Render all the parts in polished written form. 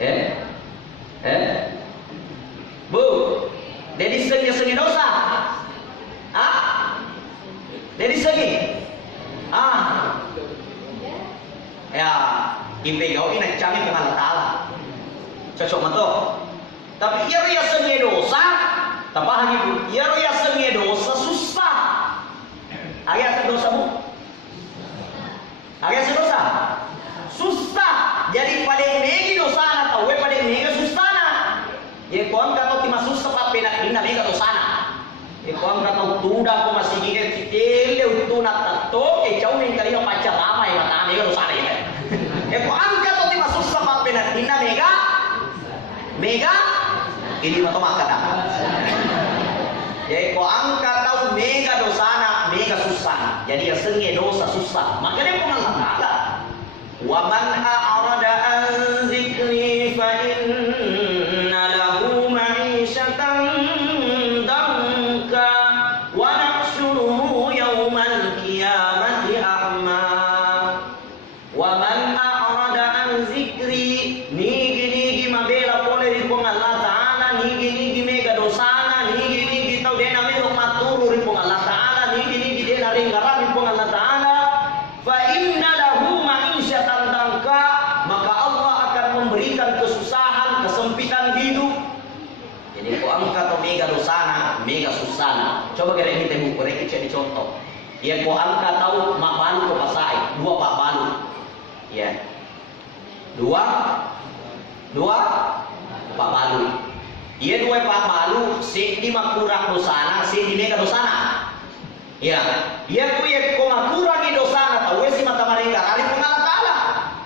Eh? Bu, jadi sengi dosa. Jadi sengi. Ya, ipegau ini cami pengalat Allah. Cocok mato. Tapi ia sengi dosa, tapah ibu. Ia sengi dosa susah. Ayat dosa bu. Ayat dosa. Susah. Jadi pada megi dosa na tahu, pada megi susah na. Ye kon kata ti masusah pa penak dina mega dosa na. Ye kon kata tuda ko masigige titele utuna tato e jauh ning kali pacar lama ya ta mega dosa na ya. Ye kon kata ti masusah pa penak dina mega ini mah maka dah. Ye ko angkat tahu mega dosa na mega susah. Jadi ya sengi dosa susah. Makanya pengalat Allah. Wa man a'rada an zikri fa inna lahu ma'isyatan danka wa nahsyuruhu yawmal qiyamati a'ma. Wa man a'rada an zikri nigi mabela pole di Allah Ta'ala nigi mega dosana nigi tau dena melo maturu di Allah Ta'ala nigi dena ringgarang di Allah Ta'ala fa inna lahu ma'isyatan danka, maka Allah akan memberikan kesusahan, kesempitan hidup. Jadi kau angkat mega dosana, mega susana. Coba kita kita buku, kita cari contoh. Ya kau angkat tahu mak balu ke pasai, dua pak balu. Ya, dua pak balu. Ia dua pak balu, si di makurang dosana, si di mega dosana. Ya, ia tu ya kau makurangi dosana, tahu si mata mereka kali pengalat Allah.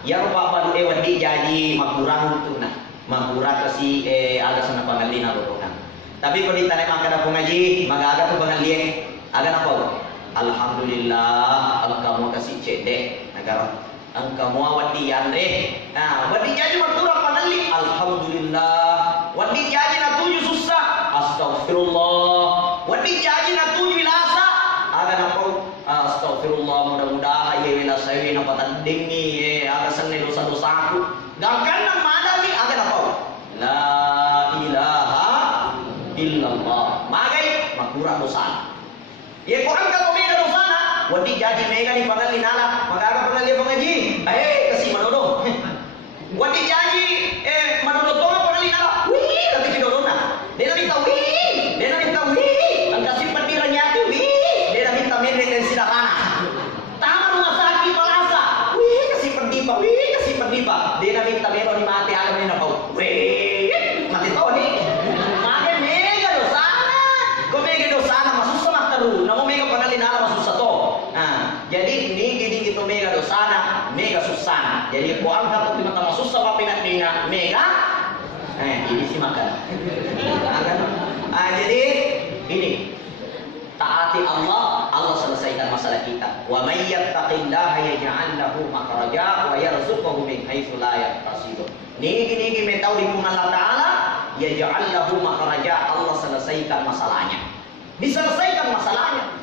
Ya rupa balu wadi jadi makurang itu nah, makurang kasi ada sana pangalina lorongan. Tapi kalau ditanya makan pengaji, maka ada tu pengalien, ada apa? Alhamdulillah, kamu kasih cedek, negara. Kamu wadi andre, nah wadi jadi makurang pangali, alhamdulillah. Wadi jadi na tujuh susah, astagfirullah. Wadi jadi na tujuh ilasa. Aga nako astagfirullah mudah-mudahan ye wila sawi na patanding ni aga sanne dosa-dosa aku gangkan nang mana ni aga nako la ilaha illallah magai makura dosa ye ko angka mega dosa na wadi jadi mega ni pangal linala maka aga pangal ye pangaji kasi manodo wadi jadi manodo to pangal linala wi tapi kidolona dena minta wi ang kasi pandiran yati wi minta dan sidarana. Tama rumah sakit palasa. Kasih pendipa. Dia minta mero di mati alam ni nakau. Mati tahu ni. Makan mega dosana. Kau mega dosana masusah mak taru. Namo mega panalin ala masusah to. Nah, jadi ni gini gitu mega dosana, mega susana. Jadi kau angkat tu mata masusah pa pinat mega. Ini sih makan. Jadi ini taati Allah, Allah selesaikan masalah kita. Wa may yattaqillaha yaj'al lahu makhraja wa yarzuqhu min haitsu la yahtasib. Nigi metau di Allah Taala, yaj'al lahu makhraja, Allah selesaikan masalahnya. Diselesaikan masalahnya.